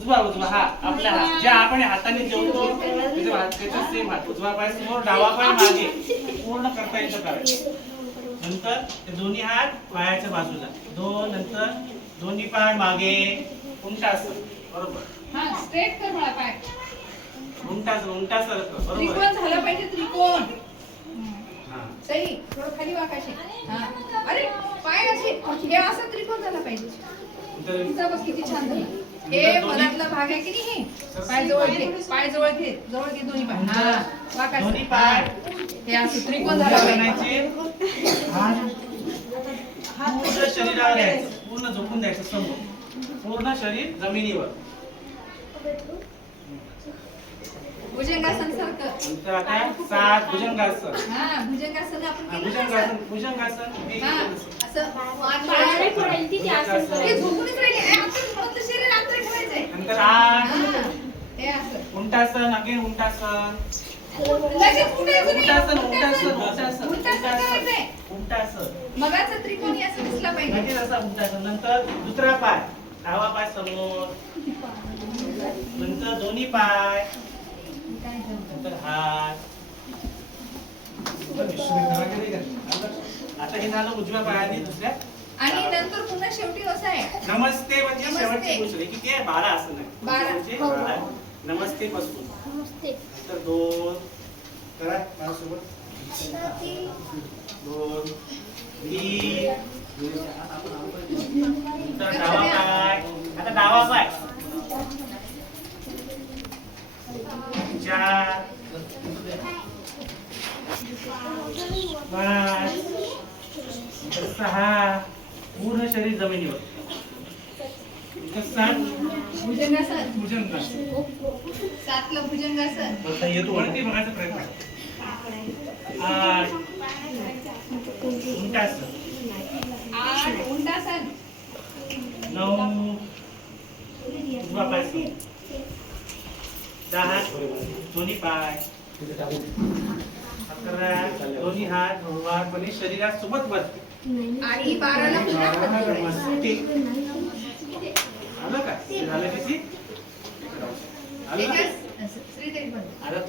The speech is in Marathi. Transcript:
उजवा उजवा हा आपला हात ज्या आपण हाताने जेवतो त्याचा सेम हात उजवा पाय समोर डावा पाय मागे पूर्ण करता येतं करायचं. नंतर ते दोन्ही हात पायाच्या बाजूला दोन नंतर दोन्ही पाय मागे उलटासन बरोबर हां स्ट्रेट कर मला पाय उलटा सरक बरोबर त्रिकोण झाला पाहिजे त्रिकोण हां सही थोडं खाली वाकायचे हां अरे पाय असे हे असं त्रिकोण झाला पाहिजे तुमचा बस किती छान झालं हे मनातला भाग आहे की नाही हे पाय जवळ घे जवळ घे दोन्ही पाय हां वाकायचे दोन्ही पाय हे असं त्रिकोण झाला पाहिजे पूर्ण शरीरावर यायचं पूर्ण झोपून द्यायचं समोर पूर्ण शरीर जमिनीवर भुजंगासन सारखं नंतर आता 7 भुजंगासन हां भुजंगासन आपण केलं भुजंगासन हां असं हे झोपूनच राहिले आपलं शरीर आत ठेवायचंय नंतर 8 हे असं उलटासन अगेन उलटासन लगेच मगाचा त्रिकोणी असं दिसला पाहिजे उलटासन नंतर दुसरा पाय डावा पाय समोर नंतर दोन्ही पाय नंतर हात आता हे झालं उजव्या पायाने दुसऱ्या आणि नंतर पुन्हा शेवटी असं आहे नमस्ते म्हणजे शेवटची गोष्ट किती आहे 12 असं नाही 12. म्हणजे 12. नमस्ते पासून नंतर 2 करा माझ्यासोबत 2 3 नंतर डावा पाय आता डावा पाय 4 5 6 पूर्ण शरीर जमिनीवर 7 भुजंगासन भुजंगासन 7ला भुजंगासन आता येतो वरती बघायचा प्रयत्न 8 उलटासन 8 उलटासन 9 उजवा पाय 10 दोन्ही पाय 11 दोन्ही हात हळूवारपणे शरीरासोबत वरती आणि 12ला पुन्हा मस्ती आलं का झालं किती आलं श्रीदेवी आता